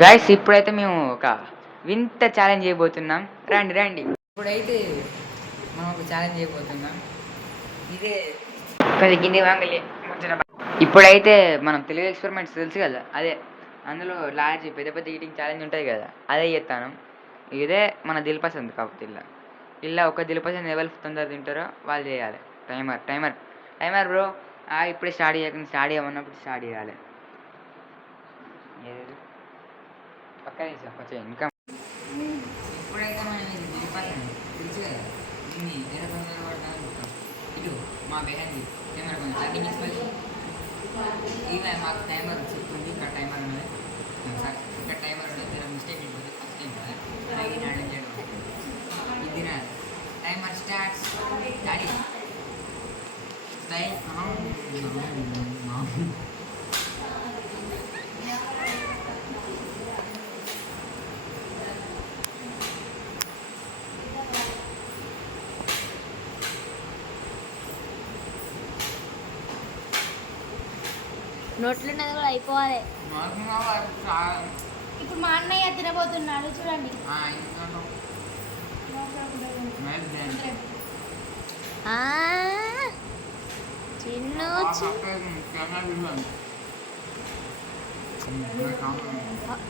Guys ఇప్పుడైతే మేము ఒక వింత ఛాలెంజ్ చేయబోతున్నాం. రండి రండి. ఇప్పుడైతే మనం ఒక ఛాలెంజ్ చేయబోతున్నాం. ఇదే పది గిన్నె వాంగలి. ఇప్పుడైతే మనం తెలుగు ఎక్స్పెరిమెంట్స్ తెలుసు కదా, అదే అందులో లార్జ్ పెద్ద పెద్ద ఈటింగ్ ఛాలెంజ్ ఉంటుంది కదా, అదే చేస్తాను. ఇదే మన దిల్పసంద్ కాకపోతే ఇలా ఒక దిల్పసంద్ ఎవరు తొందర తింటారో వాళ్ళు చేయాలి. Timer timer timer bro. ఇప్పుడే స్టార్ట్ చేయకుండా స్టార్ట్ చేయమన్నప్పుడు స్టార్ట్ చేయాలి. పక్క కొంచెం ఇంకా ఇప్పుడైతే మనం ఇది దిల్పసంద్ తెలుసు కదా, దీన్ని ఎలా తొందర పడతాను. ఇటు మా బెహంది టైమర్ కొంచెం స్టార్టింగ్ ఇస్తుంది. ఇలా మాకు టైమర్ చెప్తుంది. ఇక్కడ టైమర్ ఉన్నది, ఇక్కడ టైమర్ ఉన్నది. దీని మిస్టేక్ అయిపోతుంది. ఫస్ట్ టైం కదా అలాగే హ్యాండిల్ చేయడం. ఇది టైమర్ స్టార్ట్స్. డాడీ స్టైల్ నోట్లో ఉన్నది కూడా అయిపోవాలి. ఇప్పుడు మా అన్నయ్య తినబోతున్నాడు చూడండి. చిన్ను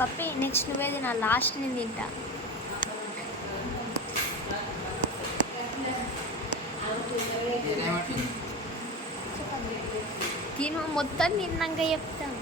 పప్పి నెక్స్ట్ నువ్వే తినా, లాస్ట్ నేను తింటా. తిను మొత్తం తిన్నాక చెప్తాను.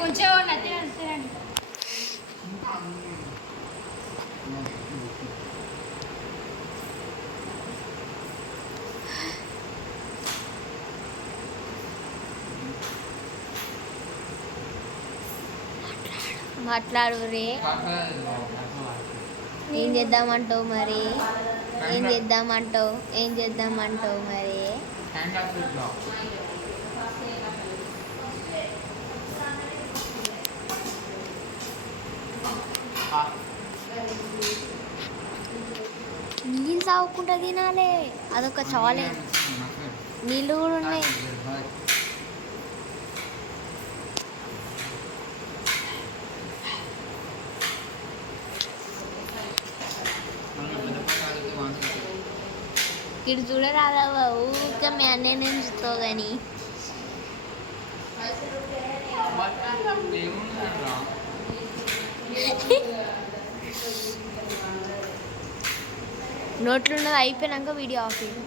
కొంచెం తినండి. మాట్లాడు రే. ఏం చేద్దామంటావు మరి? ఏం చేద్దామంటావు మరి? నీళ్ళు తాగకుండా తినాలి, అదొక ఛాలెంజ్. నీళ్ళు కూడా ఉన్నాయి. ఇటు చూడరాదావా? ఊరికే మీ అన్నయ్య నేను చూస్తావు కానీ. నోట్లో ఉన్నది అయిపోయినాక వీడియో ఆఫ్ చేయండి.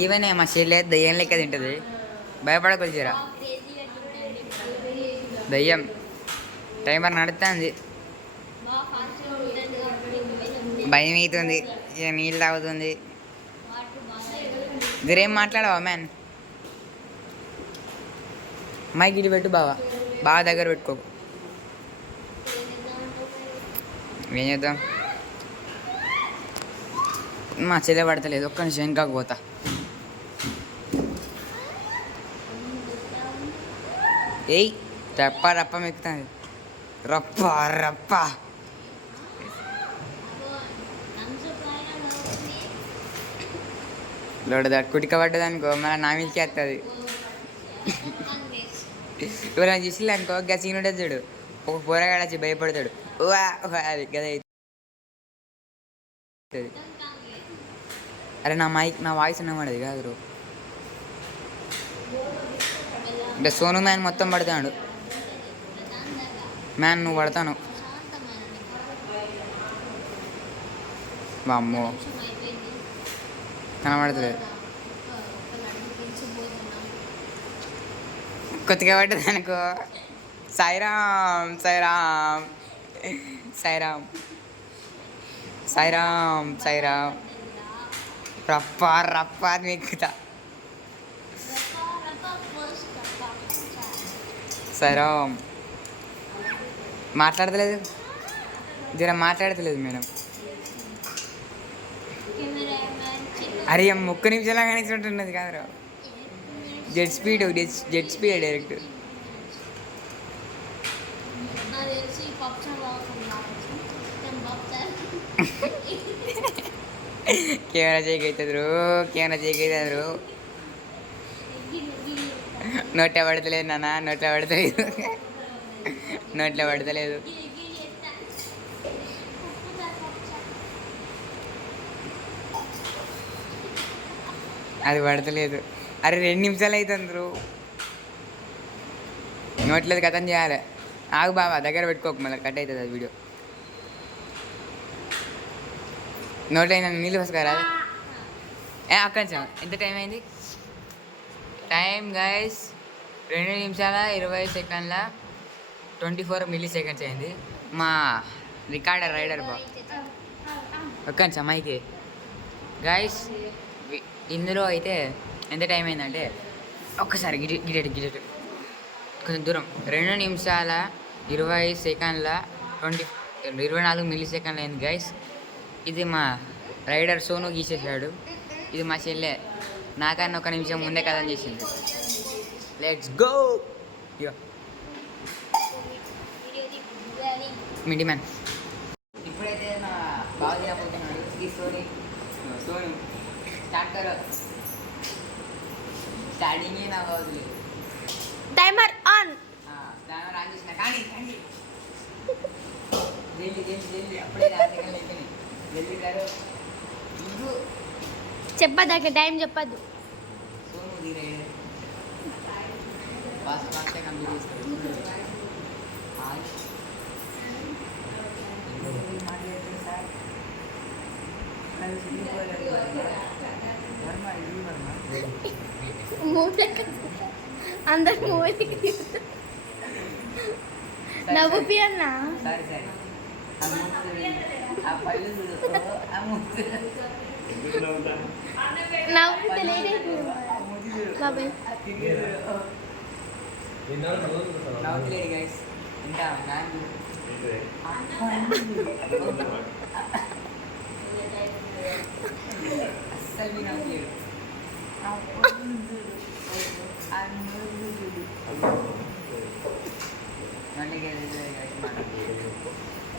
ఈవెన్ మా చెల్లె దయ్యం లెక్క తింటుంది. భయపడకొచ్చారా దయ్యం. టైమర్ నడుస్తుంది, భయం అవుతుంది, ఇక నీళ్ళు తాగుతుంది. మీరేం మాట్లాడవా మ్యాన్? మైక్ ఇటు పెట్టు బాగా దగ్గర పెట్టుకోకు. ఏం చేద్దాం? మా చెల్లె పడతలేదు. ఒక్క నిమిషం వెనకాకు పోతా. ఏయ్ రప్ప మెక్కుతాను. రప్ప లోడ కుటిక పడ్డదనుకో మళ్ళీ నా మీదకి వస్తుంది. ఎవరైనా చూసిలే అనుకో గా సీన్ ఉంటుంది చూడు, ఒక పోరగాడు వచ్చి భయపడతాడు. అది గదే అరే నా వాయిస్ వినబడేది కాదు బ్రో. అంటే సోను మ్యాన్ మొత్తం పడతాడు. మ్యాన్ నువ్వు పడతాను. వామ్మో కనబడతలేదు. కొత్తగా పడ్డది అనుకో. సాయిరామ్ సాయిరామ్ సాయిరామ్ సాయిరామ్ సాయిరామ్ రప్ప రప్ప అని ఎక్కుతా. సాయిరామ్ మాట్లాడతలేదు, జర మాట్లాడతలేదు మేడం. అరే ఒక్క నిమిషంలో కనిపిస్తున్నది కాదురా. Jet speed direct. కెమెరా చేయకైతుంది రో. నోట్లో పడతలేదు నాన్న, నోట్లో పడతలేదు. అది పడతలేదు. అరే 2 నిమిషాలు అవుతుంది రో. నోట్లేదు కథం చేయాలి. ఆగు బాబా, దగ్గర పెట్టుకోక మళ్ళీ కట్ అవుతుంది అది వీడియో. నోట్లో అయినా నీళ్ళు వస్తారా? అక్కడి నుంచి ఎంత టైం అయింది? టైం గైస్ 2 నిమిషాల 20 సెకండ్ల 24 మిల్లీ సెకండ్స్ అయింది. మా రికార్డర్ రైడర్ బా ఒక్క నిమిషం మైకి గైస్. ఇందులో అయితే ఎంత టైం అయిందంటే ఒక్కసారి గిడెట్ కొంచెం దూరం 2 నిమిషాల 20 సెకండ్ల 24 మిల్లీ సెకండ్లు అయింది గైస్. ఇది మా రైడర్ సోను గీసేసాడు. ఇది మా చెల్లె నాకన్నా 1 నిమిషం ముందే కథం చేసింది. Let's go. మిడి మ్యాన్ ఇప్పుడైతే నా బాగా చేయబోతున్నాడు. ఈ సోను స్టార్ట్ కరో. స్టార్టింగే నా బాగుంది. Timer on. టైమర్ ఆన్ చేసిన కానీ జల్లి అప్పుడే 5 సెకండ్లు అయిపోయినాయి. జల్ది గారు చెప్పద్దు, టైం చెప్పద్దు. సోను ధీరే ఫాస్ట్ కంప్లీట్ చేస్తారు. అందరు మూవీ నవ్వు అన్న నవ్వు బాబాయ్ నవ్వుతలేడు గైస్. ఇంకా అస్సలు మీ నవ్వుతలేడు.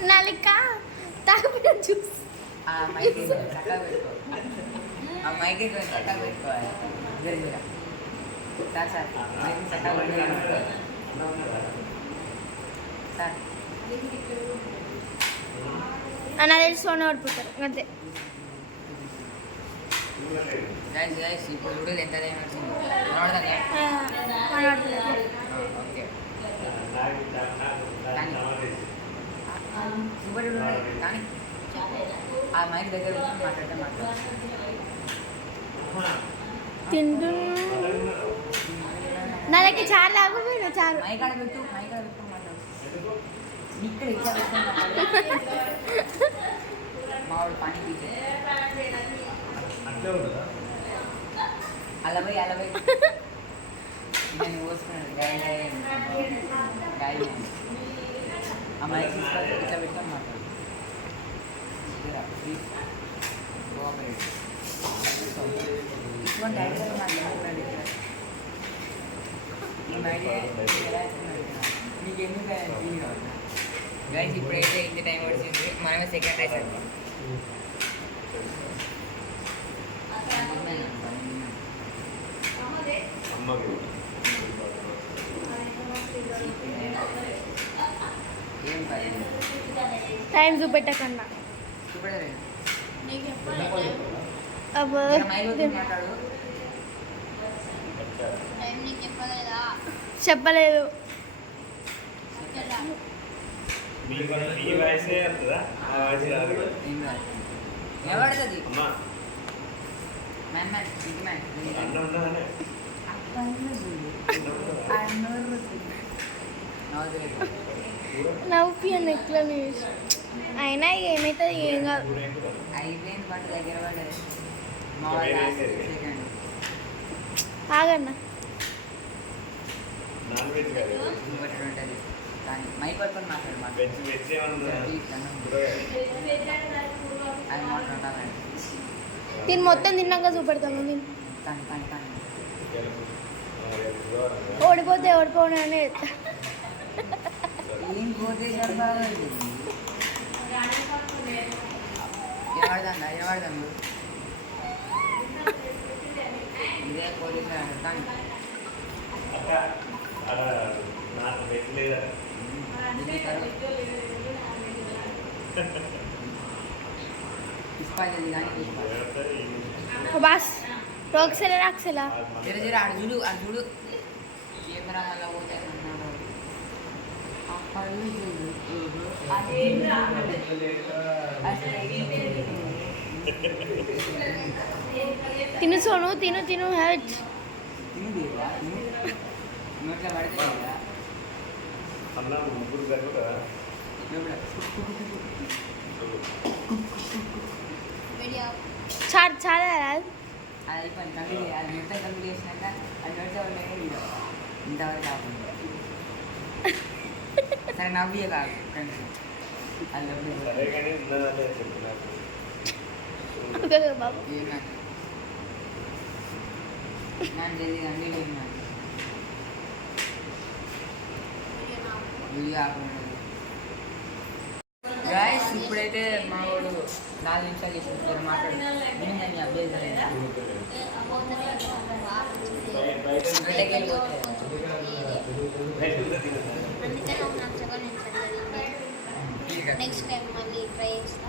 నలిక తాగిన జ్యూస్. ఆ మైక్ చక్కగా పెట్టుకో. ఆ మైక్ చక్కగా పెట్టుకోవాలి. సార్ మైక్ చక్కగా పెట్టుకోవాలి సార్. అన్న తెలిసి సోన పడిపోతారు అంతే. గైస్ ఇప్పుడు చూడదు ఎంత టైం వచ్చింది. ఓకే సూపర్ కానీ ఆ మైక్ దగ్గర మాట్లాడితే తింటు నా దగ్గర చాలా ఆగిపోయినా చాలు. మైక్ ఆడ పెట్టు మాట్లాడు. ఇక్కడ ఇట్లా మావాడు పని అలా పోయి నేను పోసుకున్నాను గాయ ఆ మైక్ తీసుకొని ఇట్లా పెట్టుకొని మాట్లాడు. ఇటువంటి ఐడియా మాట్లాడుతున్నాడు. నేను ఐడియా మీకు ఎందుకు గైస్ ఇప్పుడైతే ఇంత టైం పడుతుంది. మనమే సెకండ్ రైస్ అవుతాం. టైం చూపెట్టకన్నా చూపడలేదు. అబ్బో జర మైక్ పెట్టుకొని మాట్లాడు. చెప్పలేదు. ఈ వయసే వస్తుందా ఆ వయసు రాదు ఏం కాదు. నిలబడుతుంది. అమ్మా మ్యామ్ మ్యామ్ బిగ్ మ్యామ్. అన్న ఉన్నదనే నవ్వుపియను ఎట్లా అయినా ఏమవుతుంది ఏం కాదు. అయిపోయింది పట్టు దగ్గర పడ్డది. మా వాళ్ళు లాస్ట్ సెకండ్. ఆగన్నా నాన్ వెజ్ కాదు ఇంకోటి ఉంటుంది కానీ మైక్ పట్టుకొని మాట్లాడు వెజ్ వెజ్ ఏమన్నా అది మాట్లాడాలి. దీన్ని మొత్తం తిన్నాక చూపెడతాము. నేను కానీ కానీ కానీ ఓడిపోతే ఓడిపోనని ఏం పోతే సరిపడదు. ఎవడదా ఎవడదాము ఇదే పోలీసులు అంటారు కానీ నాకు వెజ్ లేదా పుష్పాలు కానీ పుష్పాలు బాస్ రోక్సెలా రాక్సెలా జర జర అర్జుడు అర్జుడు కెమెరా వల్ల పోతే అన్నాడు. తిను సోను తిను తిను హెడ్ నోట్లో పడితే అన్న ముగ్గురు జరుగు కదా చాలా చాలా అది అయిపోయింది కంప్లీట్ అది మొత్తం కంప్లీట్ చేసినాక అది నోట్లో ఉన్నాయి ఇంతవరకు కాకుండా సరే నవ్వే కాదు కొంచెం అది సరే కానీ ఉన్నదనే చెప్పిన బాబు ఏమన్నా ನಾನು ಜಲ್ದಿ ಅಂಗಡಿ ಮಾಡಿ వీడియో ఆపండి గాయస్. ఇప్పుడైతే మా వాడు 4 నిమిషాలు చేసి మాట్లాడు అప్డేట్ నెక్స్ట్ టైం మళ్ళీ ట్రై చేస్తా.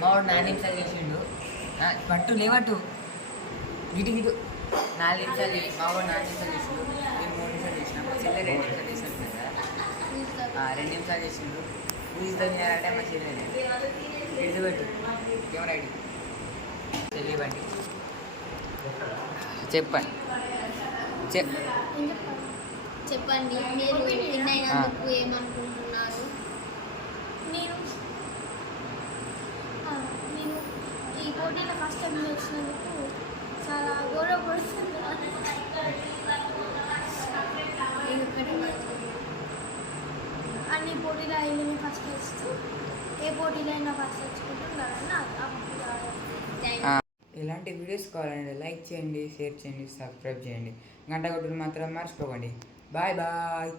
మా వాడు 4 నిమిషాలు చేసిండు. పట్టు లేవట్టు గిటు గిటు 4 నిమిషాలు మా వాడు 4 నిమిషాలు చేసిండు. నేను 3 నిమిషాలు చేసిన మా చెల్లె 2 నిమిషాలు చేసాను కదా. 2 నిమిషాలు చేసిండు. ఊహిస్తానంటే మా చెల్లె ఇటు పెట్టు కెమెరా ఇటు చెల్లివ్వండి చెప్పండి చెప్పండి మీరు విన్ అయినందుకు ఏమనుకుంటున్నారు? నేను నేను ఈ పోటీలో కష్టం వచ్చినందుకు చాలా గౌరవపడుతున్నాను. అన్ని పోటీలో అయిన ఫస్ట్ వస్తూ ఏ పోటీలో అయినా ఫస్ట్ వచ్చుకుంటున్నారని ఇలాంటి వీడియోస్ కావాలంటే లైక్ చేయండి, షేర్ చేయండి, సబ్స్క్రైబ్ చేయండి, గంట కొట్టుడు మాత్రం మర్చిపోకండి. Bye bye.